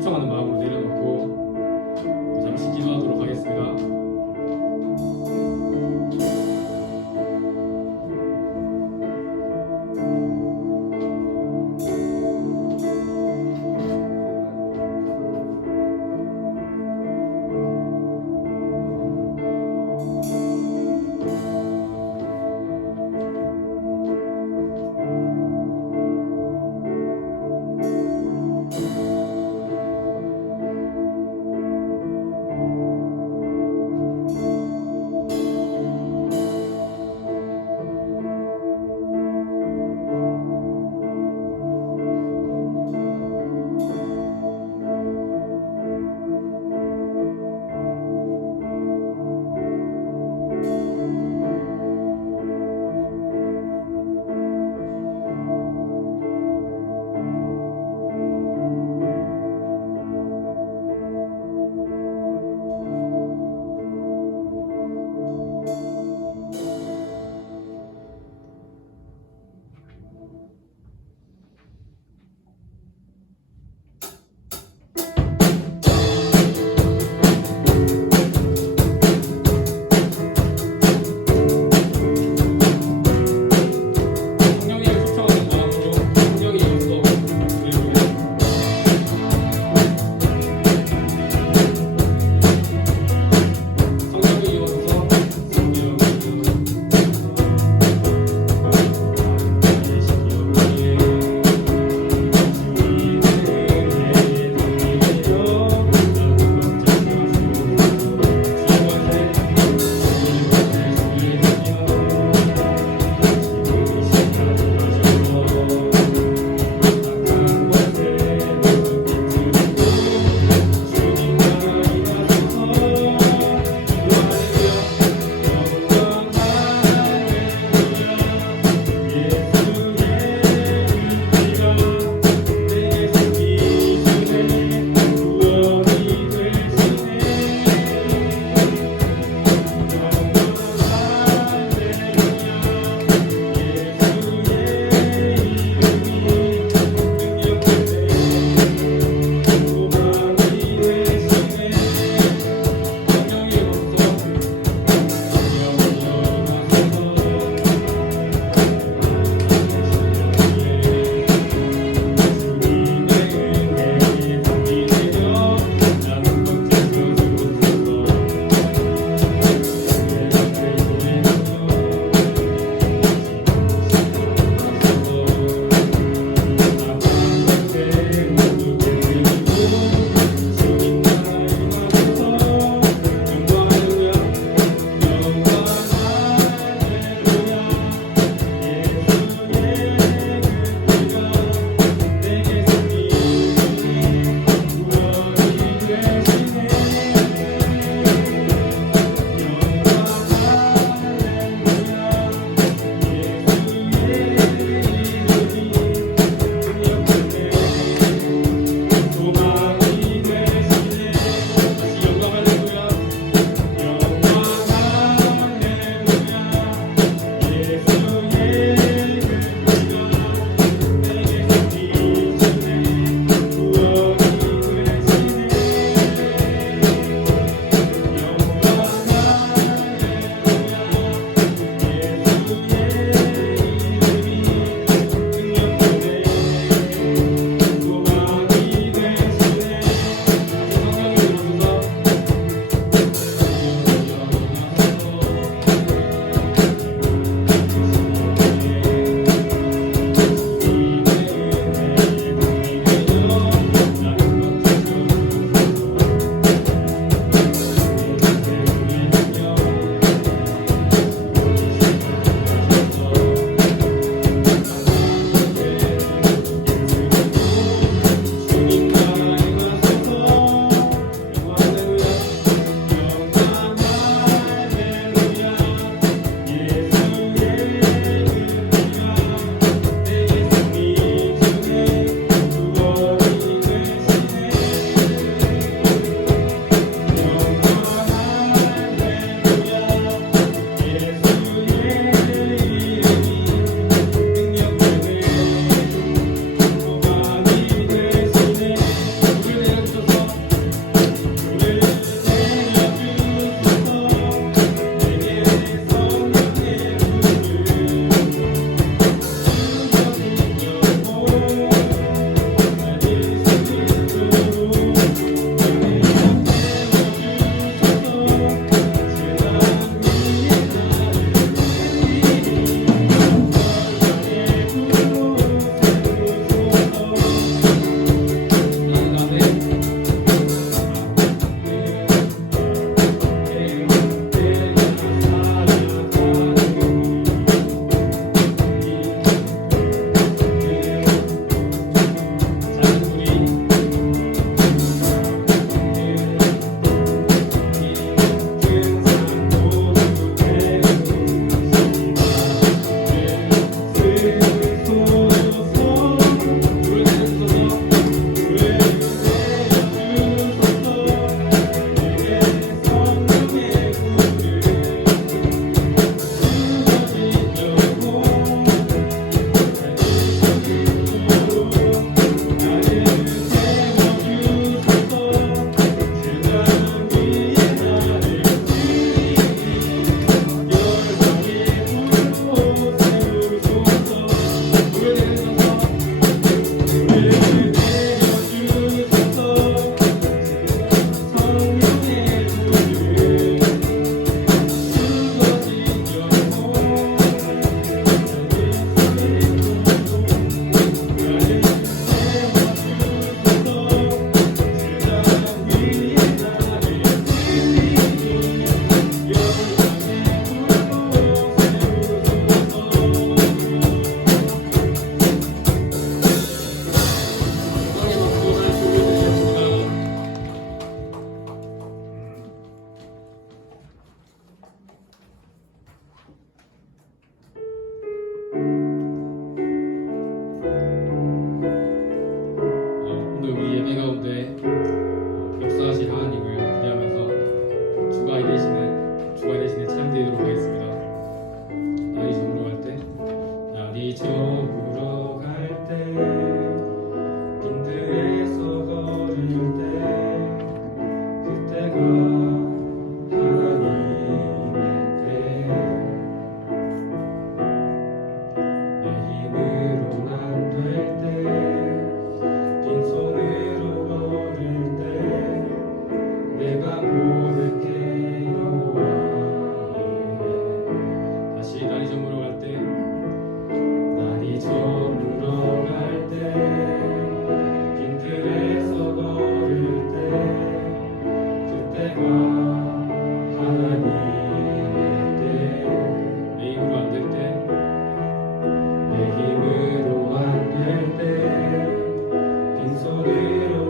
순종하는 마음으로 내려놓고 잠시 기도하도록 하겠습니다.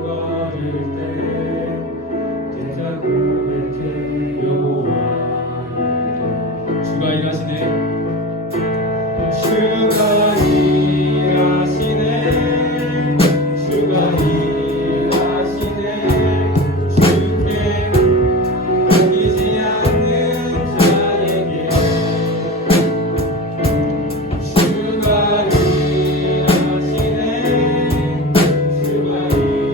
걸을 때 내가 고백해 여호와 주가 일하시네 주가 일하시네 주가 일하시네 주께 보이지 않는 자에게 주가 일하시네 주가 일하시네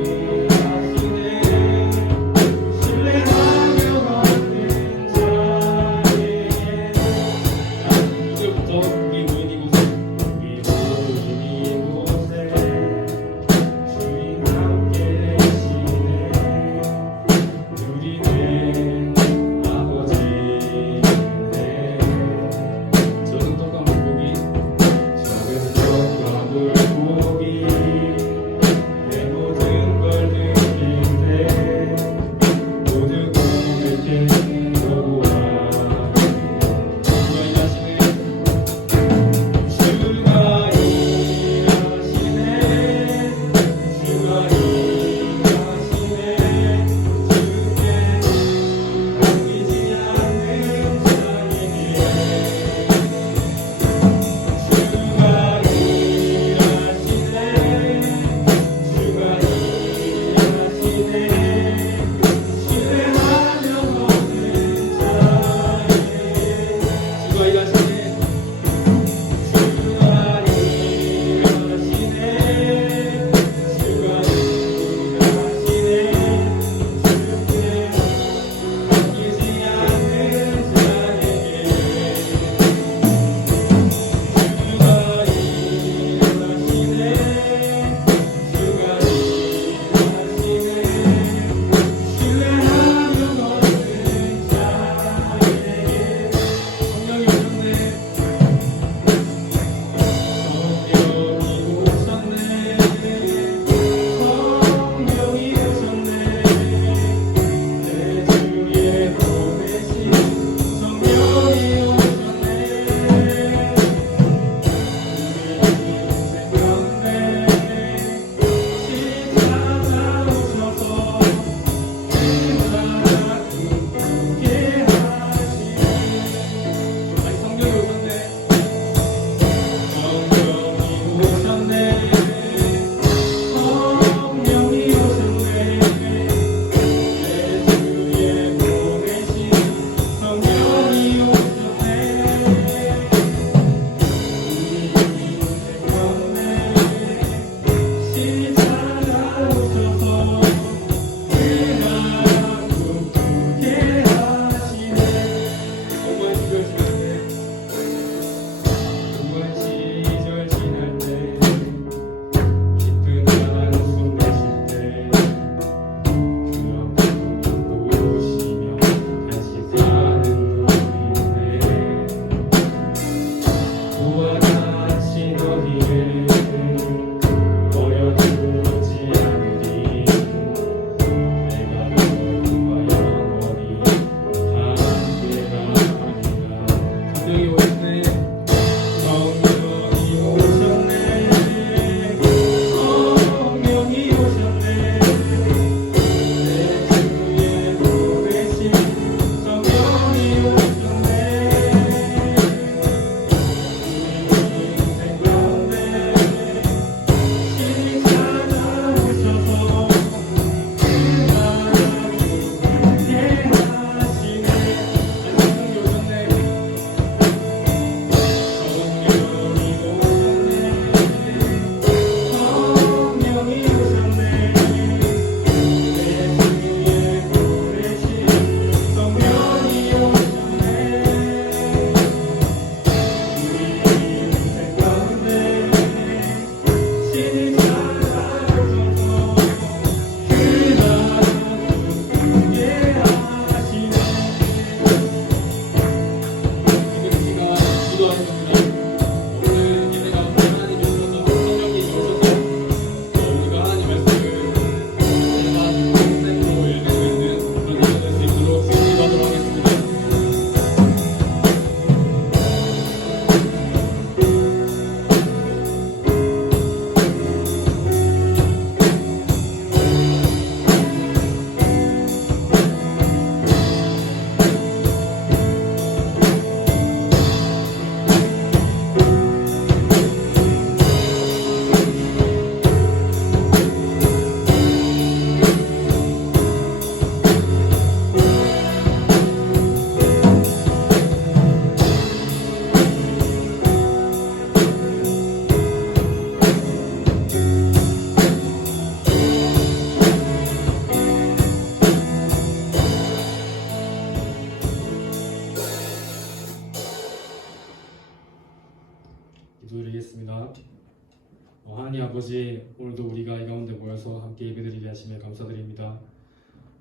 아버지, 오늘도 우리가 이 가운데 모여서 함께 예배드리게 하시며 감사드립니다.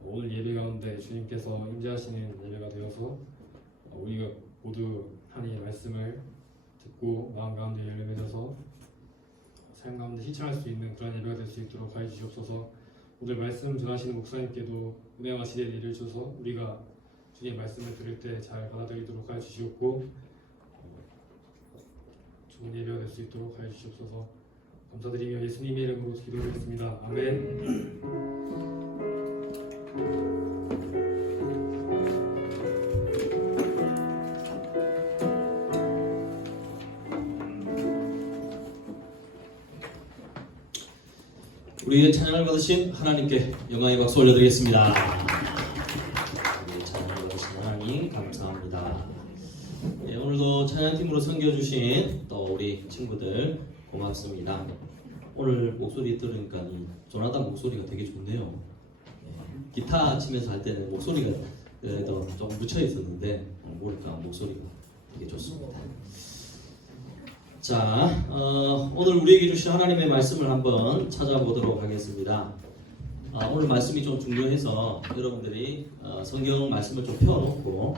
오늘 예배 가운데 주님께서 임재하시는 예배가 되어서 우리가 모두 하나님의 말씀을 듣고 마음 가운데 열려 맺어서 삶 가운데 실천할 수 있는 그런 예배가 될 수 있도록 하여 주시옵소서. 오늘 말씀 전하시는 목사님께도 은혜와 지혜를 내려주셔서 우리가 주님의 말씀을 들을 때 잘 받아들이도록 하여 주시옵고 좋은 예배가 될 수 있도록 하여 주시옵소서. 감사드리며 예수님의 이름으로 기도드리겠습니다. 아멘. 우리의 찬양을 받으신 하나님께 영광의 박수 올려드리겠습니다. 우리의 찬양을 받으신 하나님 감사합니다. 네, 오늘도 찬양팀으로 섬겨주신 또 우리 친구들 고맙습니다. 오늘 목소리 들으니까 이 조나단 목소리가 되게 좋네요. 네, 기타 치면서 할 때는 목소리가 그래도 좀 묻혀 있었는데 모르니까 목소리가 되게 좋습니다. 자, 오늘 우리에게 주신 하나님의 말씀을 한번 찾아보도록 하겠습니다. 오늘 말씀이 좀 중요해서 여러분들이 성경 말씀을 좀 펴놓고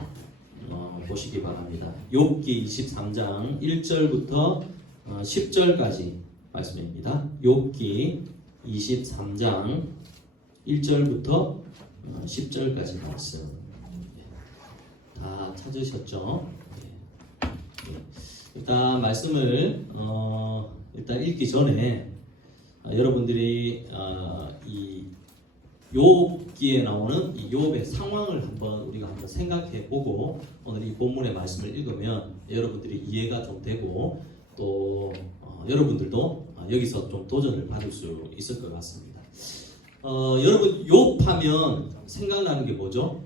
보시기 바랍니다. 욥기 23장 1절부터 10절까지 말씀입니다. 욥기 23장 1절부터 10절까지 말씀. 다 찾으셨죠? 일단 말씀을 일단 읽기 전에 여러분들이 이 욥기에 나오는 이 욥의 상황을 우리가 한번 생각해보고 오늘 이 본문의 말씀을 읽으면 여러분들이 이해가 좀 되고 또 여러분들도 여기서 좀 도전을 받을 수 있을 것 같습니다. 여러분 욥하면 생각나는 게 뭐죠?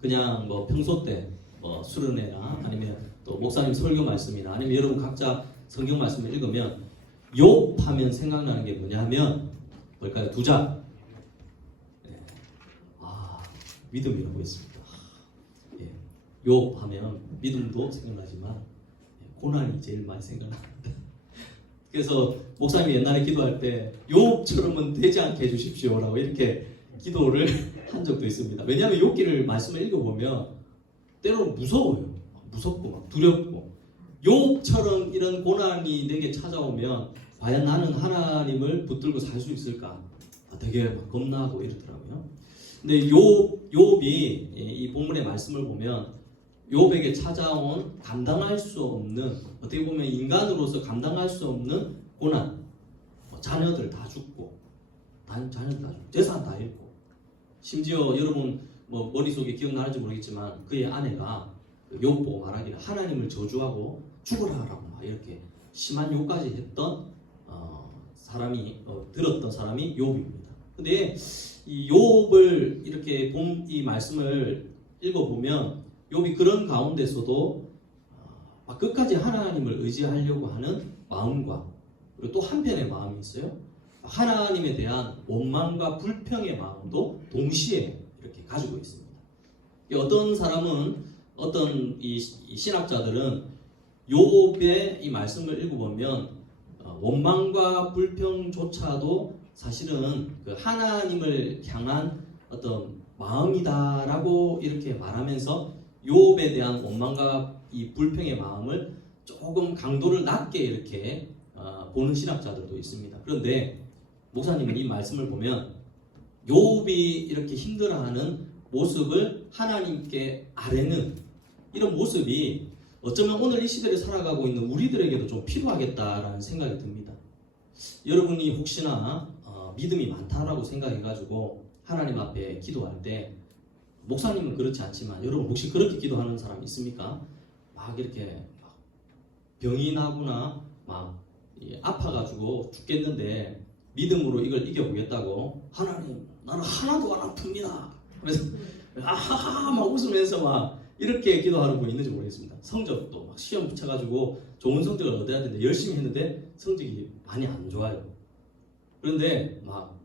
그냥 뭐 평소 때 뭐 수련회나 아니면 또 목사님 설교 말씀이나 아니면 여러분 각자 성경 말씀을 읽으면 욥하면 생각나는 게 뭐냐면 뭘까요? 두 자. 네. 믿음이라고 했습니다. 예. 욥하면 믿음도 생각나지만 고난이 제일 많이 생각납니다. 그래서 목사님이 옛날에 기도할 때 욥처럼은 되지 않게 해주십시오라고 이렇게 기도를 한 적도 있습니다. 왜냐하면 욥기를 말씀을 읽어보면 때로는 무서워요. 무섭고 막 두렵고 욥처럼 이런 고난이 내게 찾아오면 과연 나는 하나님을 붙들고 살 수 있을까? 되게 막 겁나고 이러더라고요. 근데 욥이 이 본문의 말씀을 보면 욥에게 찾아온 감당할 수 없는 어떻게 보면 인간으로서 감당할 수 없는 고난, 자녀들 다 죽고 재산 다 잃고 심지어 여러분 뭐 머릿속에 기억나는지 모르겠지만 그의 아내가 욥 보고 말하기를 하나님을 저주하고 죽으라라고 이렇게 심한 욕까지 했던 사람이 들었던 사람이 욥입니다. 근데 이 욥을 이렇게 이 말씀을 읽어보면 욥이 그런 가운데서도 막 끝까지 하나님을 의지하려고 하는 마음과 그리고 또 한편의 마음이 있어요. 하나님에 대한 원망과 불평의 마음도 동시에 이렇게 가지고 있습니다. 어떤 사람은 어떤 이 신학자들은 욥의 이 말씀을 읽어보면 원망과 불평조차도 사실은 그 하나님을 향한 어떤 마음이다라고 이렇게 말하면서 욥에 대한 원망과 이 불평의 마음을 조금 강도를 낮게 이렇게 보는 신학자들도 있습니다. 그런데 목사님은 이 말씀을 보면 욥이 이렇게 힘들어하는 모습을 하나님께 아뢰는 이런 모습이 어쩌면 오늘 이 시대를 살아가고 있는 우리들에게도 좀 필요하겠다라는 생각이 듭니다. 여러분이 혹시나 믿음이 많다라고 생각해가지고 하나님 앞에 기도할 때 목사님은 그렇지 않지만 여러분 혹시 그렇게 기도하는 사람 있습니까? 막 이렇게 병이 나거나 막 아파가지고 죽겠는데 믿음으로 이걸 이겨보겠다고 하나님 나는 하나도 안 아픕니다. 그래서 아하하 막 웃으면서 막 이렇게 기도하는 분 있는지 모르겠습니다. 성적도 막 시험 붙여가지고 좋은 성적을 얻어야 되는데 열심히 했는데 성적이 많이 안 좋아요. 그런데 막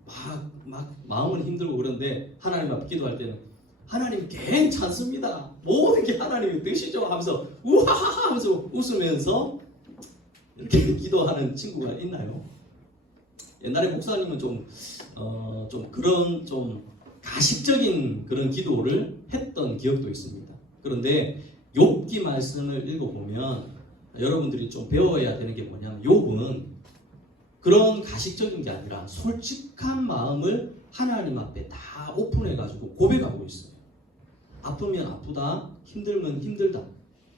마음은 힘들고 그런데 하나님 앞에 기도할 때는 하나님 괜찮습니다. 모든 게 하나님의 뜻이죠 하면서 우하하 하면서 웃으면서 이렇게 기도하는 친구가 있나요? 옛날에 목사님은 좀 그런 좀 가식적인 그런 기도를 했던 기억도 있습니다. 그런데 욥기 말씀을 읽어보면 여러분들이 좀 배워야 되는 게 뭐냐면 욥은 그런 가식적인 게 아니라 솔직한 마음을 하나님 앞에 다 오픈해가지고 고백하고 있어요. 아프면 아프다, 힘들면 힘들다,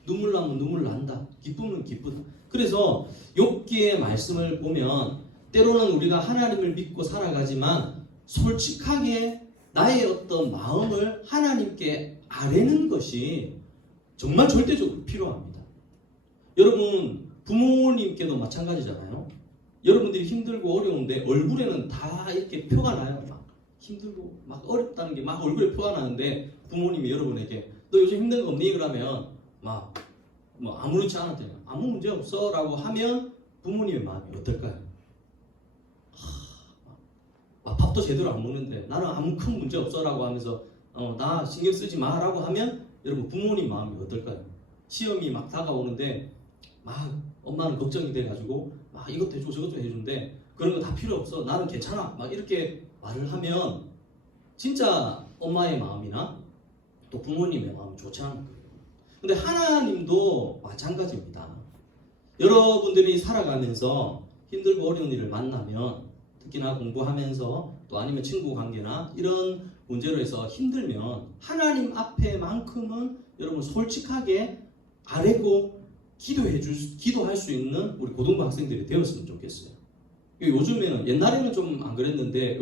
눈물 나면 눈물 난다, 기쁘면 기쁘다. 그래서 욥기의 말씀을 보면 때로는 우리가 하나님을 믿고 살아가지만 솔직하게 나의 어떤 마음을 하나님께 아뢰는 것이 정말 절대적으로 필요합니다. 여러분 부모님께도 마찬가지잖아요. 여러분들이 힘들고 어려운데 얼굴에는 다 이렇게 표가 나요. 막 힘들고 막 어렵다는 게 막 얼굴에 표가 나는데 부모님이 여러분에게 너 요즘 힘든 거 없니? 그러면 막 뭐 아무렇지 않을 때는 아무 문제 없어 라고 하면 부모님의 마음이 어떨까요? 막 밥도 제대로 안 먹는데 나는 아무 큰 문제 없어 라고 하면서 나 신경 쓰지 마 라고 하면 여러분 부모님 마음이 어떨까요? 시험이 막 다가오는데 막 엄마는 걱정이 돼가지고 막 이것도 해주고 저것도 해주는데 그런 거 다 필요 없어 나는 괜찮아 막 이렇게 말을 하면 진짜 엄마의 마음이나 또 부모님의 마음이 좋지 않을 거예요. 근데 하나님도 마찬가지입니다. 여러분들이 살아가면서 힘들고 어려운 일을 만나면 특히나 공부하면서 또 아니면 친구 관계나 이런 문제로 해서 힘들면 하나님 앞에만큼은 여러분 솔직하게 아뢰고 기도할 수 있는 우리 고등부 학생들이 되었으면 좋겠어요. 요즘에는 옛날에는 좀 안 그랬는데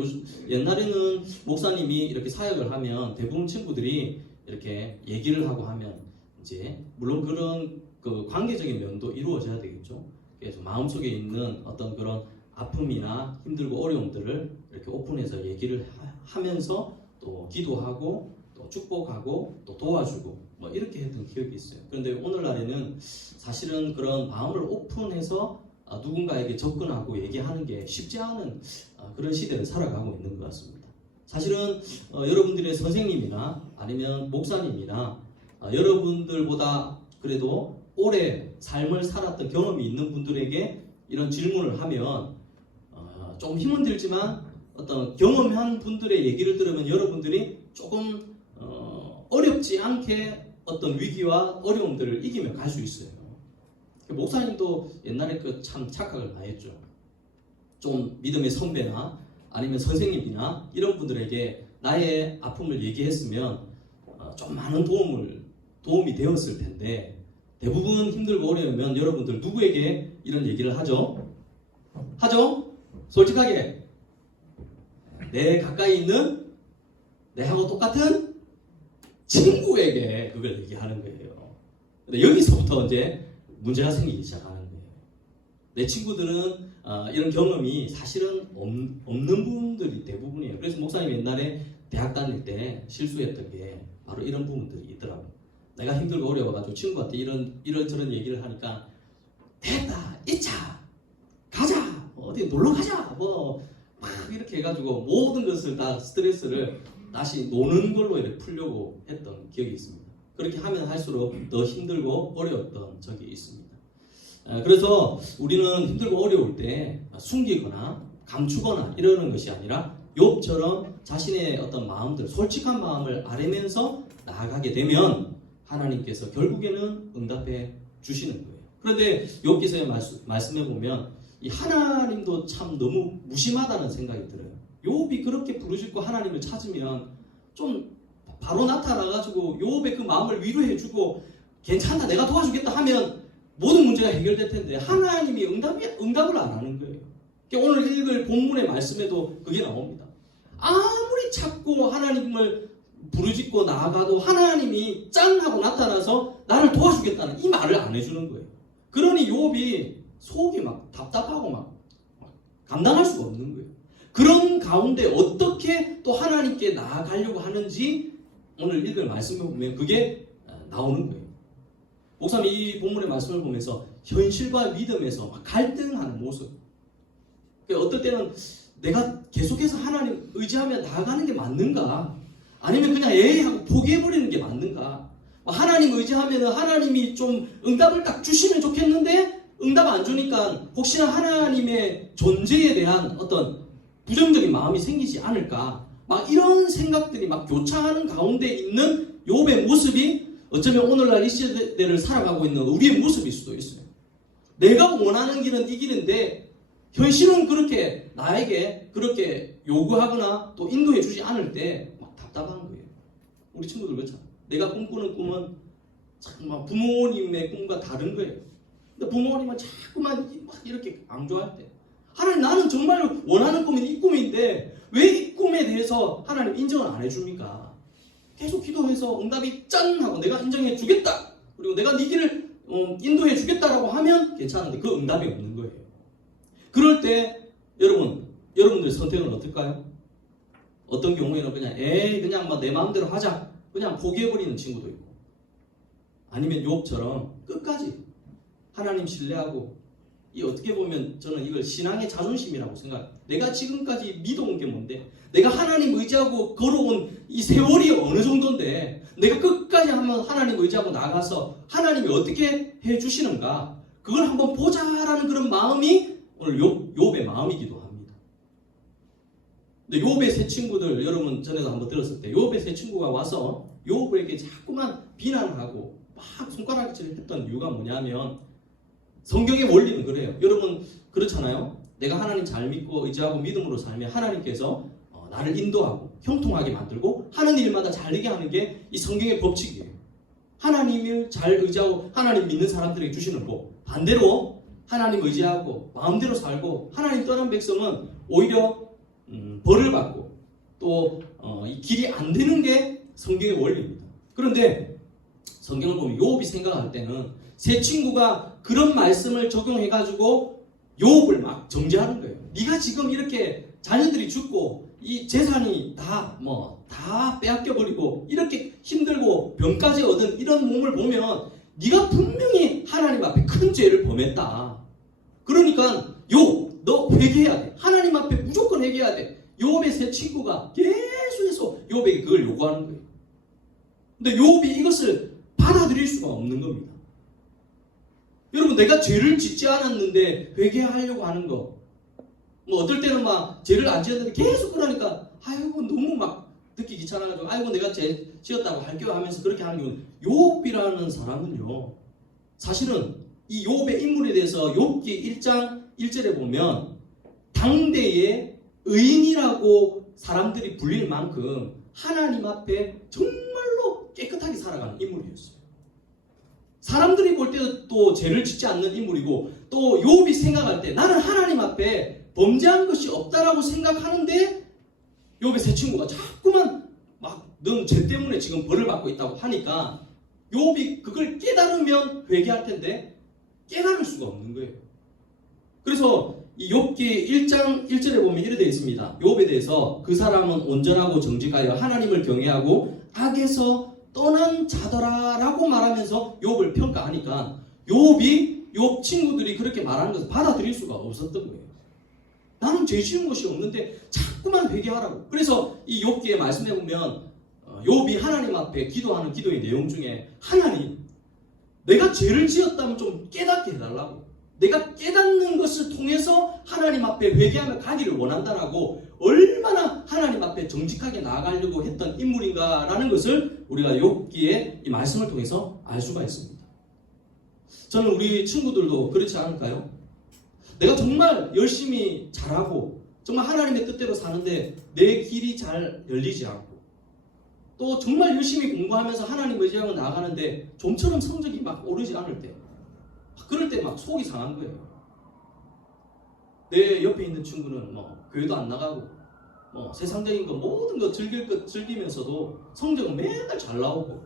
옛날에는 목사님이 이렇게 사역을 하면 대부분 친구들이 이렇게 얘기를 하고 하면 이제 물론 그런 그 관계적인 면도 이루어져야 되겠죠. 그래서 마음속에 있는 어떤 그런 아픔이나 힘들고 어려움들을 이렇게 오픈해서 얘기를 하면서 또 기도하고 또 축복하고 또 도와주고 뭐 이렇게 했던 기억이 있어요. 그런데 오늘날에는 사실은 그런 마음을 오픈해서 누군가에게 접근하고 얘기하는 게 쉽지 않은 그런 시대를 살아가고 있는 것 같습니다. 사실은 여러분들의 선생님이나 아니면 목사님이나 여러분들보다 그래도 오래 삶을 살았던 경험이 있는 분들에게 이런 질문을 하면 좀 힘은 들지만 어떤 경험한 분들의 얘기를 들으면 여러분들이 조금 어렵지 않게 어떤 위기와 어려움들을 이기며 갈 수 있어요. 목사님도 옛날에 참 착각을 많이 했죠. 좀 믿음의 선배나 아니면 선생님이나 이런 분들에게 나의 아픔을 얘기했으면 좀 많은 도움이 되었을 텐데 대부분 힘들고 어려우면 여러분들 누구에게 이런 얘기를 하죠? 솔직하게 내 가까이 있는 내하고 똑같은 친구에게 그걸 얘기하는 거예요. 근데 여기서부터 이제 문제가 생기기 시작하는 거예요. 내 친구들은 이런 경험이 사실은 없는 분들이 대부분이에요. 그래서 목사님 옛날에 대학 다닐 때 실수했던 게 바로 이런 부분들이 있더라고요. 내가 힘들고 어려워가지고 친구한테 이런저런 얘기를 하니까 됐다, 잊자, 가자, 어디 놀러 가자, 뭐 막 이렇게 해가지고 모든 것을 다 스트레스를 다시 노는 걸로 이렇게 풀려고 했던 기억이 있습니다. 그렇게 하면 할수록 더 힘들고 어려웠던 적이 있습니다. 그래서 우리는 힘들고 어려울 때 숨기거나 감추거나 이러는 것이 아니라 욥처럼 자신의 어떤 마음들, 솔직한 마음을 아뢰면서 나아가게 되면 하나님께서 결국에는 응답해 주시는 거예요. 그런데 욥기서의 말씀해 보면 이 하나님도 참 너무 무심하다는 생각이 들어요. 욥이 그렇게 부르짖고 하나님을 찾으면 좀 바로 나타나가지고 욥의 그 마음을 위로해주고 괜찮다 내가 도와주겠다 하면 모든 문제가 해결될 텐데 하나님이 응답을 안 하는 거예요. 그러니까 오늘 읽을 본문의 말씀에도 그게 나옵니다. 아무리 찾고 하나님을 부르짖고 나아가도 하나님이 짠 하고 나타나서 나를 도와주겠다는 이 말을 안 해주는 거예요. 그러니 욥이 속이 막 답답하고 막 감당할 수가 없는 거예요. 그런 가운데 어떻게 또 하나님께 나아가려고 하는지 오늘 읽을 말씀을 보면 그게 나오는 거예요. 목사님 이 본문의 말씀을 보면서 현실과 믿음에서 막 갈등하는 모습. 그러니까 어떨 때는 내가 계속해서 하나님 의지하며 나아가는 게 맞는가? 아니면 그냥 하고 포기해버리는 게 맞는가? 하나님 의지하면 하나님이 좀 응답을 딱 주시면 좋겠는데 응답 안 주니까 혹시나 하나님의 존재에 대한 어떤 부정적인 마음이 생기지 않을까, 막 이런 생각들이 막 교차하는 가운데 있는 욥의 모습이 어쩌면 오늘날 이 시대를 살아가고 있는 우리의 모습일 수도 있어요. 내가 원하는 길은 이 길인데 현실은 그렇게 나에게 그렇게 요구하거나 또 인도해 주지 않을 때 막 답답한 거예요. 우리 친구들 그렇잖아. 내가 꿈꾸는 꿈은 정말 부모님의 꿈과 다른 거예요. 근데 부모님은 자꾸만 막 이렇게 강조할 때, 하나님 나는 정말 원하는 꿈은 이 꿈인데 왜 이 꿈에 대해서 하나님 인정을 안 해줍니까? 계속 기도해서 응답이 짠 하고 내가 인정해 주겠다, 그리고 내가 네 길을 인도해 주겠다라고 하면 괜찮은데 그 응답이 없는 거예요. 그럴 때 여러분들의 선택은 어떨까요? 어떤 경우에는 그냥 막 내 마음대로 하자, 그냥 포기해버리는 친구도 있고, 아니면 욥처럼 끝까지 하나님 신뢰하고, 이 어떻게 보면 저는 이걸 신앙의 자존심이라고 생각해요. 내가 지금까지 믿어온 게 뭔데, 내가 하나님 의지하고 걸어온 이 세월이 어느 정도인데 내가 끝까지 한번 하나님 의지하고 나가서 하나님이 어떻게 해주시는가, 그걸 한번 보자라는 그런 마음이 오늘 욥의 마음이기도 합니다. 근데 욥의 세 친구들, 여러분 전에도 한번 들었을 때 욥의 세 친구가 와서 욥에게 자꾸만 비난하고 막 손가락질을 했던 이유가 뭐냐면, 성경의 원리는 그래요. 여러분 그렇잖아요. 내가 하나님 잘 믿고 의지하고 믿음으로 살면 하나님께서 나를 인도하고 형통하게 만들고 하는 일마다 잘 되게 하는 게 이 성경의 법칙이에요. 하나님을 잘 의지하고 하나님 믿는 사람들에게 주시는 복, 반대로 하나님 의지하고 마음대로 살고 하나님 떠난 백성은 오히려 벌을 받고 또 이 길이 안 되는 게 성경의 원리입니다. 그런데 성경을 보면 욥이 생각할 때는 세 친구가 그런 말씀을 적용해가지고 욥을 막 정죄하는 거예요. 네가 지금 이렇게 자녀들이 죽고 이 재산이 다 빼앗겨버리고 이렇게 힘들고 병까지 얻은 이런 몸을 보면 네가 분명히 하나님 앞에 큰 죄를 범했다. 그러니까 욥, 너 회개해야 돼. 하나님 앞에 무조건 회개해야 돼. 욥의 세 친구가 계속해서 욥에게 그걸 요구하는 거예요. 근데 욥이 이것을 받아들일 수가 없는 겁니다. 여러분, 내가 죄를 짓지 않았는데 회개하려고 하는 거, 뭐 어떨 때는 막 죄를 안 지었는데 계속 그러니까 아이고 너무 막 듣기 귀찮아가지고 아이고 내가 죄 지었다고 할게요 하면서 그렇게 하는 경우, 욥이라는 사람은요, 사실은 이 욥의 인물에 대해서 욥기 1장 1절에 보면 당대의 의인이라고 사람들이 불릴 만큼 하나님 앞에 정말로 깨끗하게 살아가는 인물이었어요. 사람들이 볼 때도 또 죄를 짓지 않는 인물이고, 또 욥이 생각할 때 나는 하나님 앞에 범죄한 것이 없다라고 생각하는데 욥의 세 친구가 자꾸만 막 넌 죄 때문에 지금 벌을 받고 있다고 하니까 욥이 그걸 깨달으면 회개할 텐데 깨달을 수가 없는 거예요. 그래서 이 욥기 1장 1절에 보면 이렇게 되어 있습니다. 욥에 대해서 그 사람은 온전하고 정직하여 하나님을 경외하고 악에서 떠난 자더라라고 말하면서 욥을 평가하니까 욥 친구들이 그렇게 말하는 것을 받아들일 수가 없었던 거예요. 나는 죄 지은 것이 없는데 자꾸만 회개하라고. 그래서 이 욥기에 말씀해 보면 욥이 하나님 앞에 기도하는 기도의 내용 중에, 하나님, 내가 죄를 지었다면 좀 깨닫게 해달라고, 내가 깨닫는 것을 통해서 하나님 앞에 회개하며 가기를 원한다라고 얼마나 하나님 앞에 정직하게 나아가려고 했던 인물인가라는 것을 우리가 욥기의 이 말씀을 통해서 알 수가 있습니다. 저는 우리 친구들도 그렇지 않을까요? 내가 정말 열심히 잘하고 정말 하나님의 뜻대로 사는데 내 길이 잘 열리지 않고, 또 정말 열심히 공부하면서 하나님 의지하고 나아가는데 좀처럼 성적이 막 오르지 않을 때, 그럴 때 막 속이 상한 거예요. 내 옆에 있는 친구는 뭐 교회도 안 나가고 뭐 세상적인 거 모든 거 즐길 것 즐기면서도 성적은 맨날 잘 나오고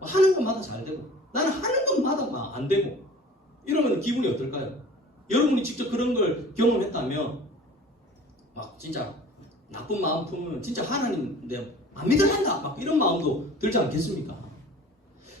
하는 것마다 잘 되고 나는 하는 것마다 막 안 되고, 이러면 기분이 어떨까요? 여러분이 직접 그런 걸 경험했다면 막 진짜 나쁜 마음 품으면 진짜 하나님 내가 안 믿을란다 막 이런 마음도 들지 않겠습니까?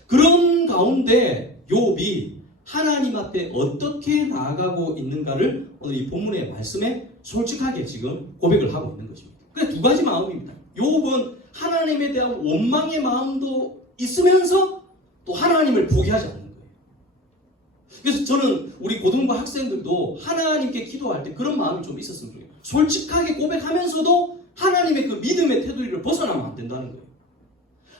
그런 가운데 욥이 하나님 앞에 어떻게 나아가고 있는가를 오늘 이 본문의 말씀에 솔직하게 지금 고백을 하고 있는 것입니다. 그래서 두 가지 마음입니다. 욥은 하나님에 대한 원망의 마음도 있으면서 또 하나님을 포기하지 않는 거예요. 그래서 저는 우리 고등부 학생들도 하나님께 기도할 때 그런 마음이 좀 있었으면 좋겠어요. 솔직하게 고백하면서도 하나님의 그 믿음의 테두리를 벗어나면 안 된다는 거예요.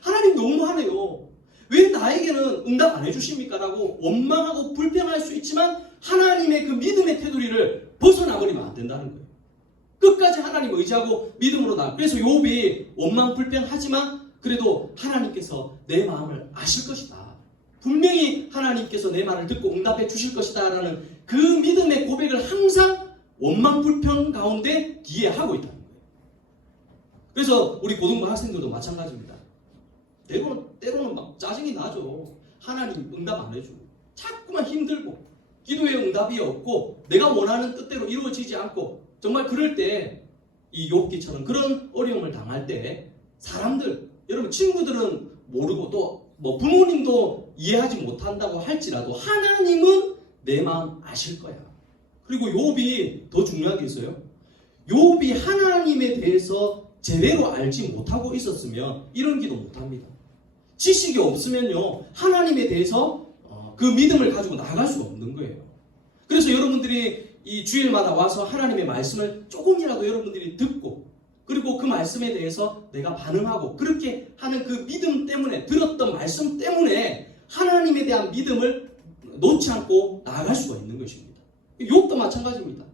하나님 너무하네요. 왜 나에게는 응답 안 해주십니까? 라고 원망하고 불평할 수 있지만 하나님의 그 믿음의 테두리를 벗어나버리면 안 된다는 거예요. 끝까지 하나님 의지하고 믿음으로 나. 그래서 욥이 원망 불평하지만 그래도 하나님께서 내 마음을 아실 것이다. 분명히 하나님께서 내 말을 듣고 응답해 주실 것이다 라는 그 믿음의 고백을 항상 원망 불평 가운데 뒤에 하고 있다는 거예요. 그래서 우리 고등부 학생들도 마찬가지입니다. 때로는 막 짜증이 나죠. 하나님 응답 안 해주고 자꾸만 힘들고 기도의 응답이 없고 내가 원하는 뜻대로 이루어지지 않고 정말 그럴 때 이 욥기처럼 그런 어려움을 당할 때 사람들, 여러분 친구들은 모르고 또 뭐 부모님도 이해하지 못한다고 할지라도 하나님은 내 마음 아실 거야. 그리고 욥이 더 중요한 게 있어요. 욥이 하나님에 대해서 제대로 알지 못하고 있었으면 이런 기도 못합니다. 지식이 없으면요 하나님에 대해서 그 믿음을 가지고 나아갈 수 없는 거예요. 그래서 여러분들이 이 주일마다 와서 하나님의 말씀을 조금이라도 여러분들이 듣고 그리고 그 말씀에 대해서 내가 반응하고 그렇게 하는 그 믿음 때문에 들었던 말씀 때문에 하나님에 대한 믿음을 놓지 않고 나아갈 수가 있는 것입니다. 욥도 마찬가지입니다.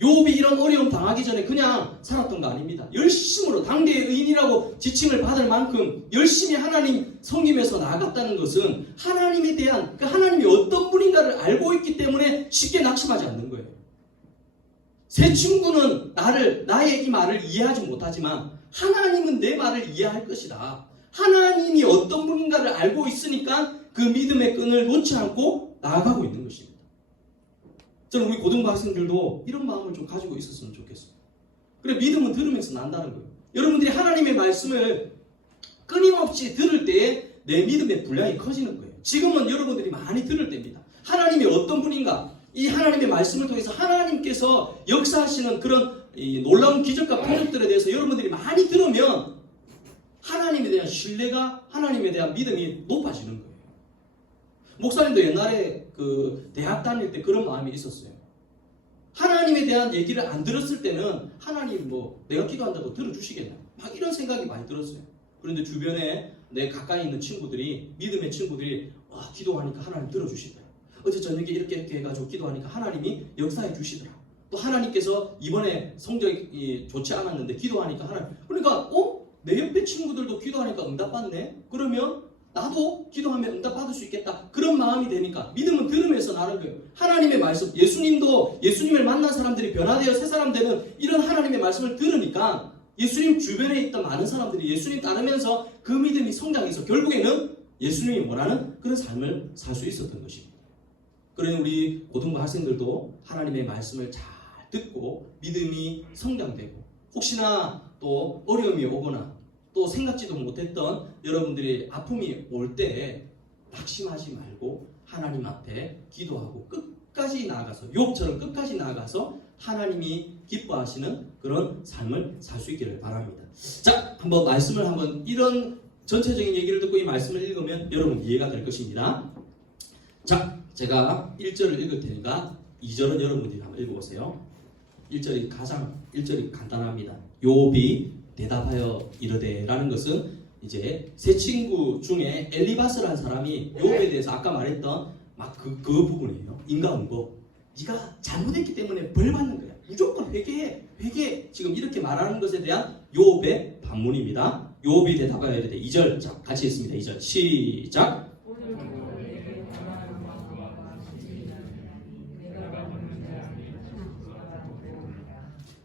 욥이 이런 어려움 당하기 전에 그냥 살았던 거 아닙니다. 열심으로 당대의 의인이라고 지칭을 받을 만큼 열심히 하나님 섬기면서 나아갔다는 것은 하나님에 대한 그 하나님이 어떤 분인가를 알고 있기 때문에 쉽게 낙심하지 않는 거예요. 새 친구는 나의 이 말을 이해하지 못하지만 하나님은 내 말을 이해할 것이다. 하나님이 어떤 분인가를 알고 있으니까 그 믿음의 끈을 놓지 않고 나아가고 있는 것입니다. 저는 우리 고등부 학생들도 이런 마음을 좀 가지고 있었으면 좋겠어요. 그래 믿음은 들으면서 난다는 거예요. 여러분들이 하나님의 말씀을 끊임없이 들을 때에 내 믿음의 분량이 커지는 거예요. 지금은 여러분들이 많이 들을 때입니다. 하나님이 어떤 분인가 이 하나님의 말씀을 통해서 하나님께서 역사하시는 그런 이 놀라운 기적과 표적들에 대해서 여러분들이 많이 들으면 하나님에 대한 신뢰가 하나님에 대한 믿음이 높아지는 거예요. 목사님도 옛날에 그 대학 다닐 때 그런 마음이 있었어요. 하나님에 대한 얘기를 안 들었을 때는 하나님 뭐 내가 기도한다고 들어주시겠나 막 이런 생각이 많이 들었어요. 그런데 주변에 내 가까이 있는 친구들이 믿음의 친구들이 기도하니까 하나님 들어주시더라. 어제 저녁에 이렇게 해가지고 기도하니까 하나님이 역사해 주시더라. 또 하나님께서 이번에 성적이 좋지 않았는데 기도하니까 하나님 그러니까 내 옆에 친구들도 기도하니까 응답받네. 그러면 나도 기도하면 응답받을 수 있겠다. 그런 마음이 되니까 믿음은 들으면서 나는 거예요. 하나님의 말씀, 예수님을 만난 사람들이 변화되어 새 사람 되는 이런 하나님의 말씀을 들으니까 예수님 주변에 있던 많은 사람들이 예수님 따르면서 그 믿음이 성장해서 결국에는 예수님이 원하는 그런 삶을 살 수 있었던 것입니다. 그러니 우리 고등부 학생들도 하나님의 말씀을 잘 듣고 믿음이 성장되고 혹시나 또 어려움이 오거나 또 생각지도 못했던 여러분들이 아픔이 올 때 낙심하지 말고 하나님 앞에 기도하고 끝까지 나아가서 욥처럼 끝까지 나아가서 하나님이 기뻐하시는 그런 삶을 살 수 있기를 바랍니다. 자, 한번 말씀을 이런 전체적인 얘기를 듣고 이 말씀을 읽으면 여러분 이해가 될 것입니다. 자, 제가 1절을 읽을 테니까 2절은 여러분들이 한번 읽어보세요. 1절이 간단합니다. 욥이 대답하여 이르되 라는 것은 이제 세 친구 중에 엘리바스라는 사람이 욥에 대해서 아까 말했던 막 그 부분이에요. 인과응보. 네가 잘못했기 때문에 벌 받는 거야. 무조건 회개해. 지금 이렇게 말하는 것에 대한 욥의 반문입니다. 욥이 대답하여 이르되 2절 자 같이 읽습니다. 2절 시작.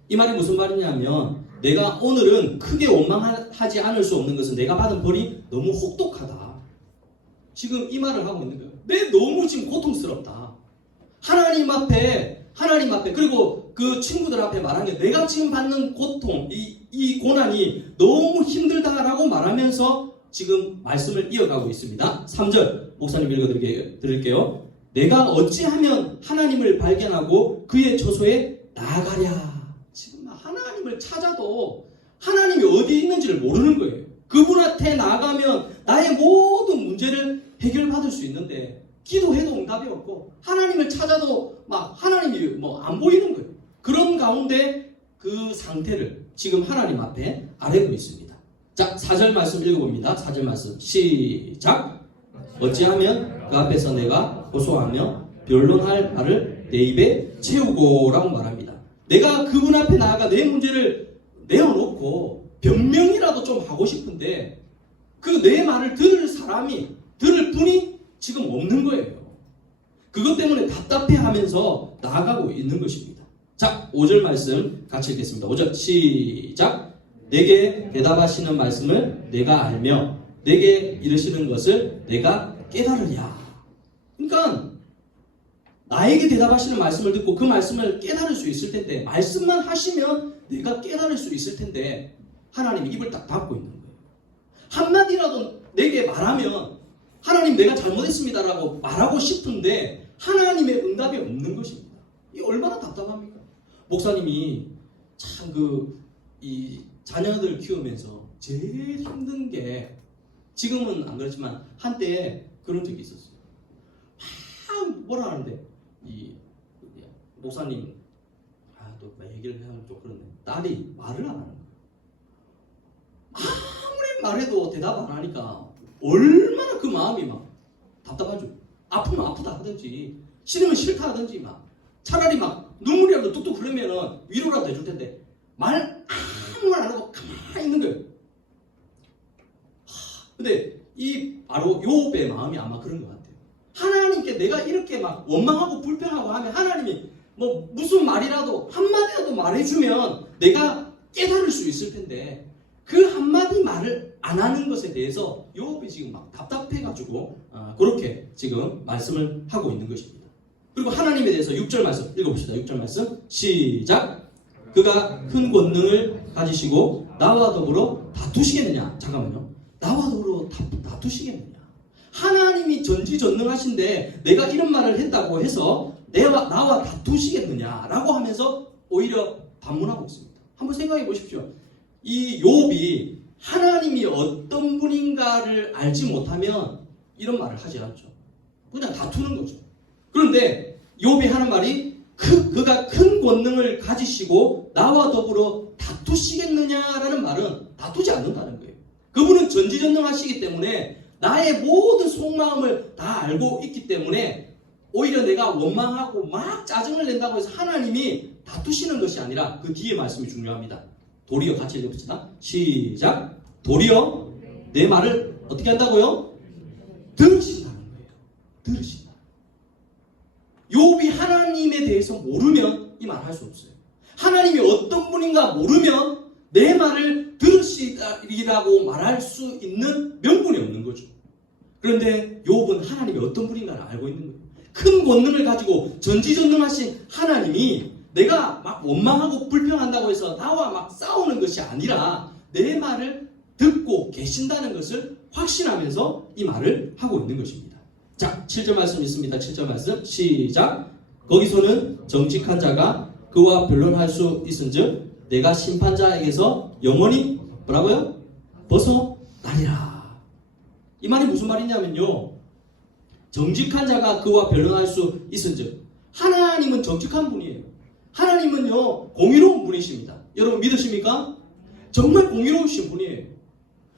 이 말이 무슨 말이냐면 내가 오늘은 크게 원망하지 않을 수 없는 것은 내가 받은 벌이 너무 혹독하다. 지금 이 말을 하고 있는 거예요. 내 너무 지금 고통스럽다. 하나님 앞에 그리고 그 친구들 앞에 말한 게 내가 지금 받는 고통, 이 고난이 너무 힘들다라고 말하면서 지금 말씀을 이어가고 있습니다. 3절 목사님 읽어드릴게요. 내가 어찌하면 하나님을 발견하고 그의 처소에 나아가랴. 지금 하나님을 찾아도 하나님이 어디 있는지를 모르는 거예요. 그분한테 나아가면 나의 모든 문제를 해결받을 수 있는데 기도해도 응답이 없고 하나님을 찾아도 막 하나님이 뭐 안 보이는 거예요. 그런 가운데 그 상태를 지금 하나님 앞에 아뢰고 있습니다. 자, 4절 말씀 읽어봅니다. 4절 말씀 시작. 어찌하면 그 앞에서 내가 호소하며 변론할 말을 내 입에 채우고라고 말합니다. 내가 그분 앞에 나아가 내 문제를 내어놓고 변명이라도 좀 하고 싶은데 그 내 말을 들을 사람이 들을 분이 지금 없는 거예요. 그것 때문에 답답해하면서 나아가고 있는 것입니다. 자, 5절 말씀 같이 읽겠습니다. 5절 시작. 내게 대답하시는 말씀을 내가 알며 내게 이르시는 것을 내가 깨달으랴. 그러니까 나에게 대답하시는 말씀을 듣고 그 말씀을 깨달을 수 있을 텐데, 말씀만 하시면 내가 깨달을 수 있을 텐데 하나님이 입을 딱 닫고 있는 거예요. 한마디라도 내게 말하면 하나님 내가 잘못했습니다라고 말하고 싶은데 하나님의 응답이 없는 것입니다. 이 얼마나 답답합니까? 목사님이 참 이 자녀들 키우면서 제일 힘든 게, 지금은 안 그렇지만 한때 그런 적이 있었어요. 뭐라 하는데 이 목사님 또 얘기를 하면 좀 그런데 딸이 말을 안 하는 거예요. 아무리 말해도 대답 안 하니까 얼마나 그 마음이 막 답답하죠. 아프면 아프다 하든지 싫으면 싫다 하든지 막 차라리 막 눈물이라도 뚝뚝 흐르면은 위로라도 해줄 텐데 말 아무 말 안 하고 가만히 있는 거예요. 근데 이 바로 욥의 마음이 아마 그런 것 같아요. 하나님께 내가 이렇게 막 원망하고 불평하고 하면 하나님이 뭐 무슨 말이라도 한마디라도 말해주면 내가 깨달을 수 있을 텐데 그 한마디 말을 안 하는 것에 대해서 욥이 지금 막 답답해가지고 그렇게 지금 말씀을 하고 있는 것입니다. 그리고 하나님에 대해서 6절 말씀 읽어봅시다. 6절 말씀 시작. 그가 큰 권능을 가지시고 나와 더불어 다투시겠느냐. 잠깐만요. 나와 더불어 다투시겠느냐. 하나님이 전지전능하신데 내가 이런 말을 했다고 해서 나와 다투시겠느냐라고 하면서 오히려 반문하고 있습니다. 한번 생각해 보십시오. 이 욥이 하나님이 어떤 분인가를 알지 못하면 이런 말을 하지 않죠. 그냥 다투는 거죠. 그런데 욥이 하는 말이 그가 큰 권능을 가지시고 나와 더불어 다투시겠느냐라는 말은 다투지 않는다는 거예요. 그분은 전지전능하시기 때문에 나의 모든 속마음을 다 알고 있기 때문에 오히려 내가 원망하고 막 짜증을 낸다고 해서 하나님이 다투시는 것이 아니라 그 뒤에 말씀이 중요합니다. 도리어 같이 읽읍시다. 시작. 도리어 내 말을 어떻게 한다고요? 들으신다는 거예요. 들으신다. 욥이 하나님에 대해서 모르면 이 말 할 수 없어요. 하나님이 어떤 분인가 모르면 내 말을 들으시리라고 말할 수 있는 명분이 없는 거죠. 그런데 욥은 하나님이 어떤 분인가를 알고 있는 거예요. 큰 권능을 가지고 전지전능하신 하나님이 내가 막 원망하고 불평한다고 해서 나와 막 싸우는 것이 아니라 내 말을 듣고 계신다는 것을 확신하면서 이 말을 하고 있는 것입니다. 자, 7절 말씀 있습니다. 7절 말씀 시작. 거기서는 정직한 자가 그와 변론할 수 있은즉 내가 심판자에게서 영원히 뭐라고요? 벗어나리라. 이 말이 무슨 말이냐면요, 정직한 자가 그와 변론할 수 있은즉, 하나님은 정직한 분이에요. 하나님은요 공의로운 분이십니다. 여러분 믿으십니까? 정말 공의로우신 분이에요.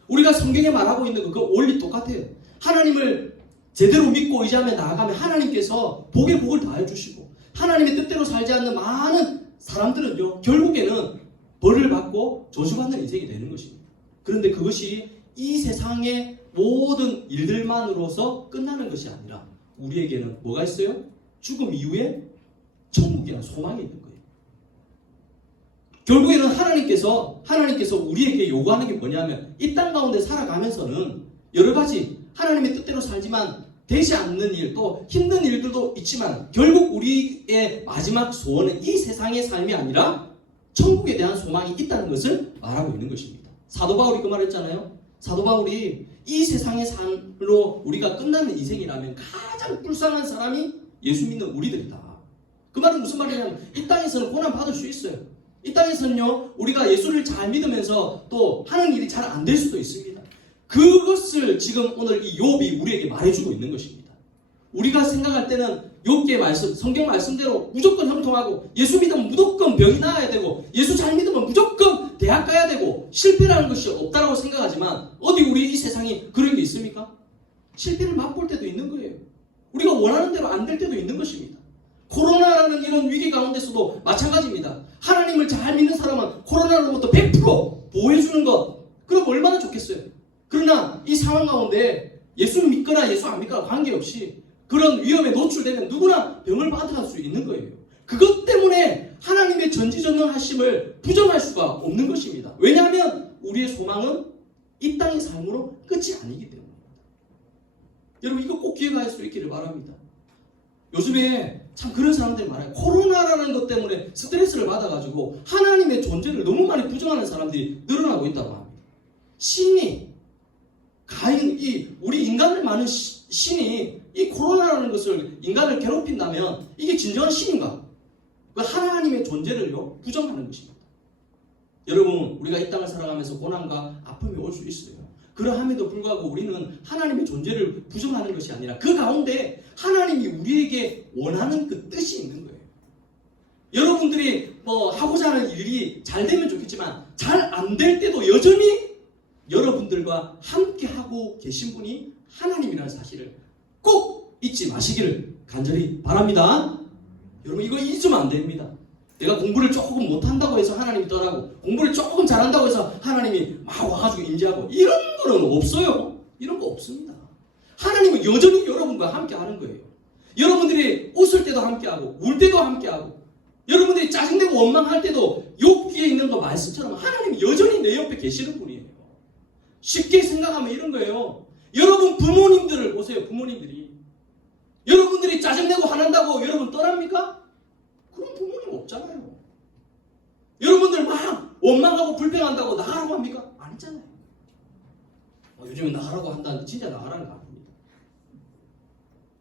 우리가 성경에 말하고 있는 그 원리 똑같아요. 하나님을 제대로 믿고 의지하며 나아가면 하나님께서 복에 복을 다해주시고, 하나님의 뜻대로 살지 않는 많은 사람들은요 결국에는 벌을 받고 저주받는 인생이 되는 것입니다. 그런데 그것이 이 세상의 모든 일들만으로서 끝나는 것이 아니라 우리에게는 뭐가 있어요? 죽음 이후에 천국이라는 소망이 있는 거예요. 결국에는 하나님께서 우리에게 요구하는 게 뭐냐면 이 땅 가운데 살아가면서는 여러 가지 하나님의 뜻대로 살지만 되지 않는 일, 또 힘든 일들도 있지만 결국 우리의 마지막 소원은 이 세상의 삶이 아니라 천국에 대한 소망이 있다는 것을 말하고 있는 것입니다. 사도 바울이 그 말했잖아요. 사도 바울이 이 세상의 삶으로 우리가 끝나는 인생이라면 가장 불쌍한 사람이 예수 믿는 우리들이다. 그 말은 무슨 말이냐면 이 땅에서는 고난 받을 수 있어요. 이 땅에서는요 우리가 예수를 잘 믿으면서 또 하는 일이 잘 안 될 수도 있습니다. 그것을 지금 오늘 이 욥이 우리에게 말해주고 있는 것입니다. 우리가 생각할 때는 욥기의 말씀, 성경 말씀대로 무조건 형통하고 예수 믿으면 무조건 병이 나아야 되고 예수 잘 믿으면 무조건 대학 가야 되고 실패라는 것이 없다고 생각하지만 어디 우리 이 세상이 그런 게 있습니까? 실패를 맛볼 때도 있는 거예요. 우리가 원하는 대로 안 될 때도 있는 것입니다. 코로나라는 이런 위기 가운데서도 마찬가지입니다. 하나님을 잘 믿는 사람은 코로나로부터 100% 보호해주는 것, 그럼 얼마나 좋겠어요. 그러나 이 상황 가운데 예수 믿거나 예수 안 믿거나 관계없이 그런 위험에 노출되면 누구나 병을 받아갈 수 있는 거예요. 그것 때문에 하나님의 전지전능하심을 부정할 수가 없는 것입니다. 왜냐하면 우리의 소망은 이 땅의 삶으로 끝이 아니기 때문입니다. 여러분 이거 꼭 기억할 수 있기를 바랍니다. 요즘에 참 그런 사람들이 많아요. 코로나라는 것 때문에 스트레스를 받아가지고 하나님의 존재를 너무 많이 부정하는 사람들이 늘어나고 있다고 합니다. 신이 우리 인간을 많은 신이 이 코로나라는 것을 인간을 괴롭힌다면 이게 진정한 신인가? 그 하나님의 존재를요 부정하는 것입니다. 여러분 우리가 이 땅을 살아가면서 고난과 아픔이 올 수 있어요. 그러함에도 불구하고 우리는 하나님의 존재를 부정하는 것이 아니라 그 가운데 하나님이 우리에게 원하는 그 뜻이 있는 거예요. 여러분들이 하고자 하는 일이 잘 되면 좋겠지만 잘 안 될 때도 여전히 여러분들과 함께 하고 계신 분이 하나님이라는 사실을 꼭 잊지 마시기를 간절히 바랍니다. 여러분 이거 잊으면 안 됩니다. 내가 공부를 조금 못한다고 해서 하나님이 떠나고 공부를 조금 잘한다고 해서 하나님이 막 와가지고 인지하고 이런 거는 없어요. 이런 거 없습니다. 하나님은 여전히 여러분과 함께 하는 거예요. 여러분들이 웃을 때도 함께하고 울 때도 함께하고 여러분들이 짜증내고 원망할 때도 욥기에 있는 거 말씀처럼 하나님이 여전히 내 옆에 계시는 분이에요. 쉽게 생각하면 이런 거예요. 여러분 부모님들을 보세요. 부모님들이 여러분들이 짜증내고 화난다고 여러분 떠납니까? 그런 부모님 없잖아요. 여러분들 막 원망하고 불평한다고 나가라고 합니까? 아니잖아요. 요즘에 나가라고 한다는데 진짜 나가라는 거 아닙니다.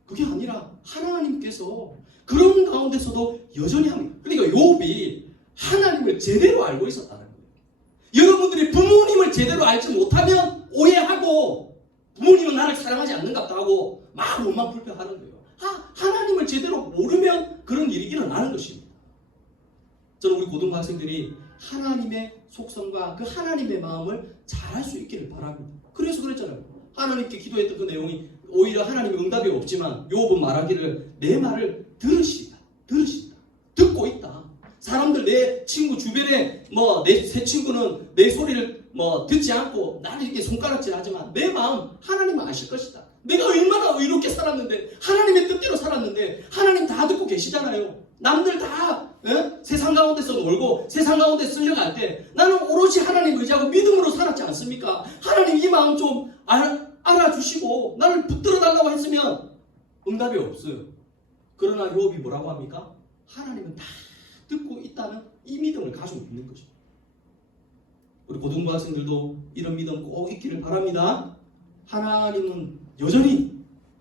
그게 아니라 하나님께서 그런 가운데서도 여전히 합니다. 그러니까 욥이 하나님을 제대로 알고 있었다는 거예요. 여러분들이 부모님을 제대로 알지 못하면 오해하고 부모님은 나를 사랑하지 않는갑다 하고 막 원망 불평하는 거예요. 하나님을 제대로 모르면 그런 일이 일어나는 것입니다. 저는 우리 고등학생들이 하나님의 속성과 그 하나님의 마음을 잘 알 수 있기를 바랍니다. 그래서 그랬잖아요. 하나님께 기도했던 그 내용이 오히려 하나님의 응답이 없지만 욥은 말하기를 내 말을 들으시다. 듣고 있다. 사람들 내 친구 주변에 내 새 친구는 내 소리를 듣지 않고 나를 이렇게 손가락질하지만 내 마음 하나님은 아실 것이다. 내가 얼마나 의롭게 살았는데 하나님의 뜻대로 살았는데 하나님 다 듣고 계시잖아요. 남들 다 세상 가운데서 놀고 세상 가운데 쓸려갈 때 나는 오롯이 하나님 의지하고 믿음으로 살았지 않습니까? 하나님 이 마음 좀 알아주시고 나를 붙들어 달라고 했으면 응답이 없어요. 그러나 욥이 뭐라고 합니까? 하나님은 다 듣고 있다는 이 믿음을 가지고 있는 것입니다. 우리 고등부 학생들도 이런 믿음 꼭 있기를 바랍니다. 하나님은 여전히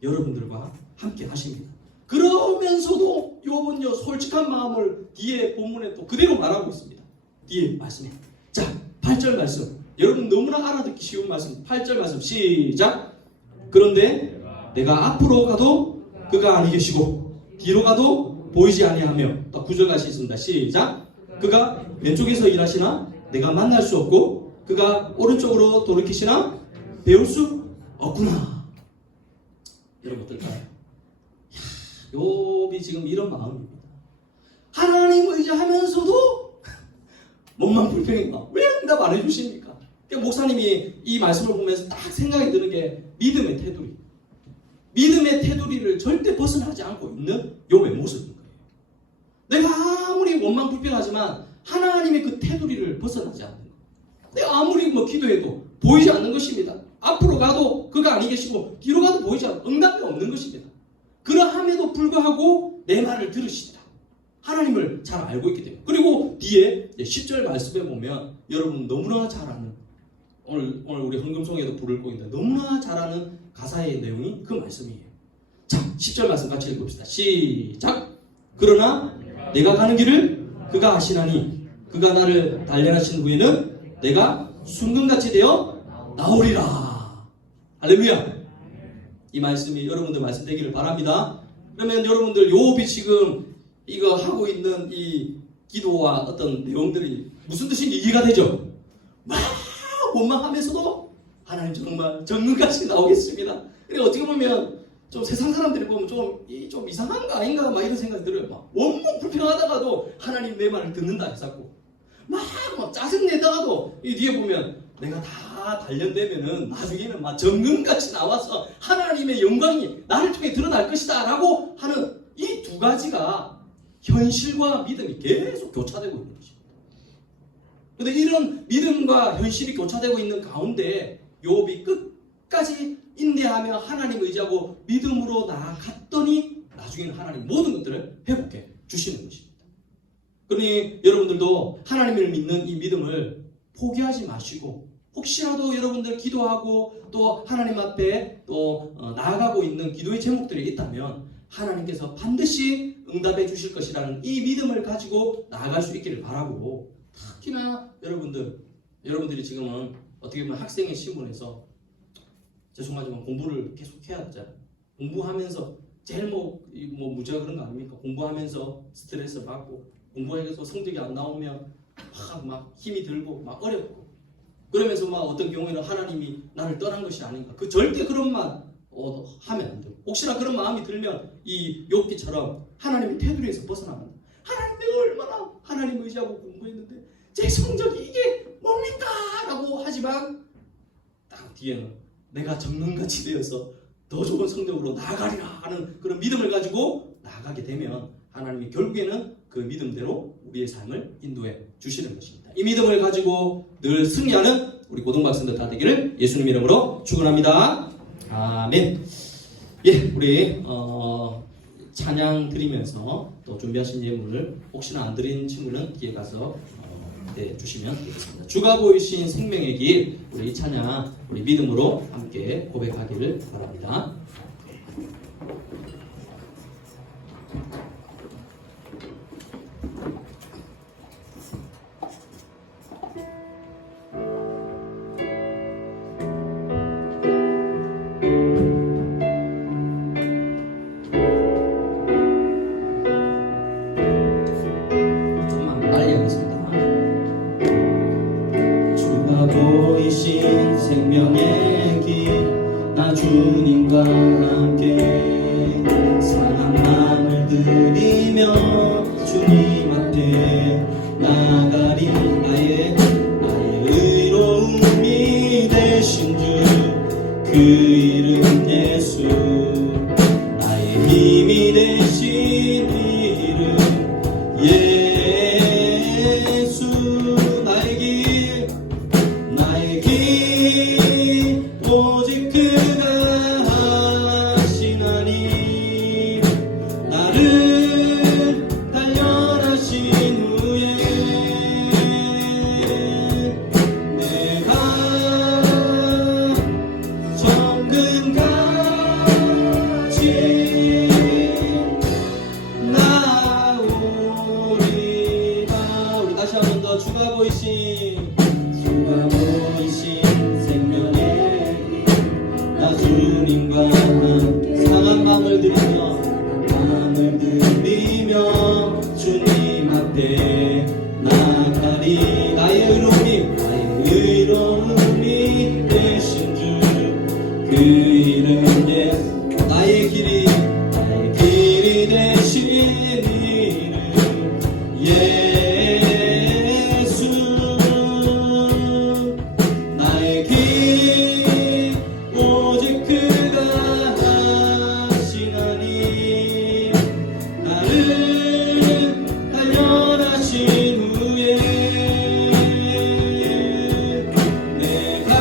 여러분들과 함께 하십니다. 그러면서도 욥은요 솔직한 마음을 뒤에 본문에 또 그대로 말하고 있습니다. 뒤에 말씀에 자 8절 말씀 여러분 너무나 알아듣기 쉬운 말씀 8절 말씀 시작. 그런데 내가 앞으로 가도 그가 아니 계시고 뒤로 가도 보이지 아니하며 또 9절 같이 있습니다. 시작. 그가 왼쪽에서 일하시나 내가 만날 수 없고 그가 오른쪽으로 돌이키시나 배울 수 없구나. 여러분 어떨까요? 욥이 지금 이런 마음입니다. 하나님 의지하면서도 몸만 불평인가? 왜 응답 안 해주십니까? 그러니까 목사님이 이 말씀을 보면서 딱 생각이 드는 게 믿음의 테두리. 믿음의 테두리를 절대 벗어나지 않고 있는 욥의 모습인 거예요. 내가 아무리 원망 불평하지만 하나님의 그 테두리를 벗어나지 않는 거예요. 내가 아무리 기도해도 보이지 않는 것입니다. 앞으로 가도 그가 아니 계시고 뒤로 가도 보이지 않는 응답이 없는 것입니다. 그러함에도 불구하고 내 말을 들으시다. 하나님을 잘 알고 있기 때문에. 그리고 뒤에 10절 말씀에 보면 여러분 너무나 잘 아는 오늘 우리 헌금송에도 부를 곡인데 너무나 잘 아는 가사의 내용이 그 말씀이에요. 자 10절 말씀 같이 읽읍시다. 시작. 그러나 내가 가는 길을 그가 아시나니 그가 나를 단련하신 후에는 내가 순금같이 되어 나오리라. 할렐루야. 이 말씀이 여러분들 말씀 되기를 바랍니다. 그러면 여러분들 욥이 지금 이거 하고 있는 이 기도와 어떤 내용들이 무슨 뜻인지 이해가 되죠? 막 원망하면서도 하나님 정말 정능같이 나오겠습니다. 그러니까 어떻게 보면 좀 세상 사람들이 보면 좀 이상한 거 아닌가 막 이런 생각이 들어요. 막 원망 불평하다가도 하나님 내 말을 듣는다 해서 막 짜증내다가도 이 뒤에 보면 내가 다 단련되면은 나중에는 막 정능같이 나와서 하나님의 영광이 나를 통해 드러날 것이다 라고 하는 이 두 가지가 현실과 믿음이 계속 교차되고 있는 것입니다. 그런데 이런 믿음과 현실이 교차되고 있는 가운데 욥이 끝까지 인내하며 하나님 의지하고 믿음으로 나아갔더니 나중에는 하나님 모든 것들을 회복해 주시는 것입니다. 그러니 여러분들도 하나님을 믿는 이 믿음을 포기하지 마시고 혹시라도 여러분들 기도하고 또 하나님 앞에 또 나아가고 있는 기도의 제목들이 있다면 하나님께서 반드시 응답해 주실 것이라는 이 믿음을 가지고 나아갈 수 있기를 바라고, 특히나 여러분들이 지금은 어떻게 보면 학생의 신분에서 죄송하지만 공부를 계속 해야 되잖아요. 공부하면서 제일 문제가 그런 거 아닙니까? 공부하면서 스트레스 받고 공부해서 성적이 안 나오면 막 힘이 들고 막 어렵고 그러면서 막 어떤 경우에는 하나님이 나를 떠난 것이 아닌가. 그 절대 그런 말 하면 안 돼요. 혹시나 그런 마음이 들면 이 욥기처럼 하나님의 테두리에서 벗어나면 하나님 내가 얼마나 하나님 의지하고 공부했는데 제 성적이 이게 뭡니까? 라고 하지만 딱 뒤에는 내가 정능같이 되어서 더 좋은 성적으로 나아가리라 하는 그런 믿음을 가지고 나아가게 되면 하나님이 결국에는 그 믿음대로 우리의 삶을 인도해 주시는 것입니다. 이 믿음을 가지고 늘 승리하는 우리 고등학생들 다 되기를 예수님 이름으로 축원합니다. 아멘. 예, 우리 찬양 드리면서 또 준비하신 예물을 혹시나 안 드린 친구는 뒤에 가서 주시면 되겠습니다. 주가 보이신 생명의 길, 우리 찬양, 우리 믿음으로 함께 고백하기를 바랍니다. 생명의 길, 나 주님과 함께 사랑 마음을 드리며 주님 앞에 나가리. 나의 의로움이 되신 주, 그 이름 예수. 나의 힘이 되신 이름 예수. 나의 길 오직 그가 하시나니, 나를 단련하신 후에 내가 정금같이 나오리라. 우리 다시 한 번 더 주가 보이신 생명의 나 주님과 상한 마음을 드리며 주님 앞에 나가리. 나의 의로움이 되신 주, 그 이름 예수. 나의 길이 되신 이름 예수. 나의 길 오직 그가 하시나니, 나를 단련하신 후에 내가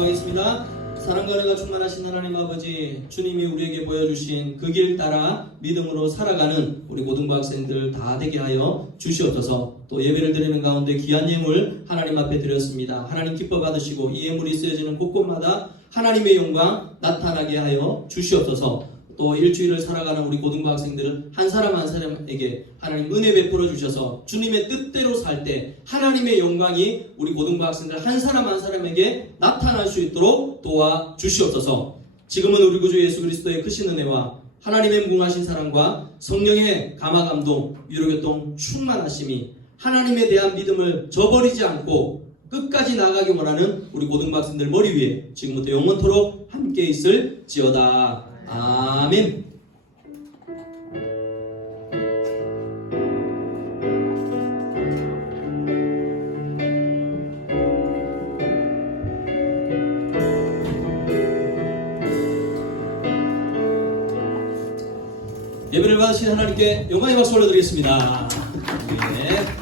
기도하겠습니다. 사랑과 은혜가 충만하신 하나님 아버지, 주님이 우리에게 보여주신 그 길 따라 믿음으로 살아가는 우리 고등부 학생들 다 되게 하여 주시옵소서. 또 예배를 드리는 가운데 귀한 예물 하나님 앞에 드렸습니다. 하나님 기뻐 받으시고 이 예물이 쓰여지는 곳곳마다 하나님의 영광 나타나게 하여 주시옵소서. 또 일주일을 살아가는 우리 고등부 학생들은 한 사람 한 사람에게 하나님 은혜 베풀어 주셔서 주님의 뜻대로 살 때 하나님의 영광이 우리 고등부 학생들 한 사람 한 사람에게 나타날 수 있도록 도와 주시옵소서. 지금은 우리 구주 예수 그리스도의 크신 은혜와 하나님의 무궁하신 사랑과 성령의 감화감동 위로교통 충만하심이 하나님에 대한 믿음을 저버리지 않고 끝까지 나가기 원하는 우리 고등부 학생들 머리 위에 지금부터 영원토록 함께 있을지어다. 아멘. 예배를 받으신 하나님께 영광의 박수 올려드리겠습니다. 네.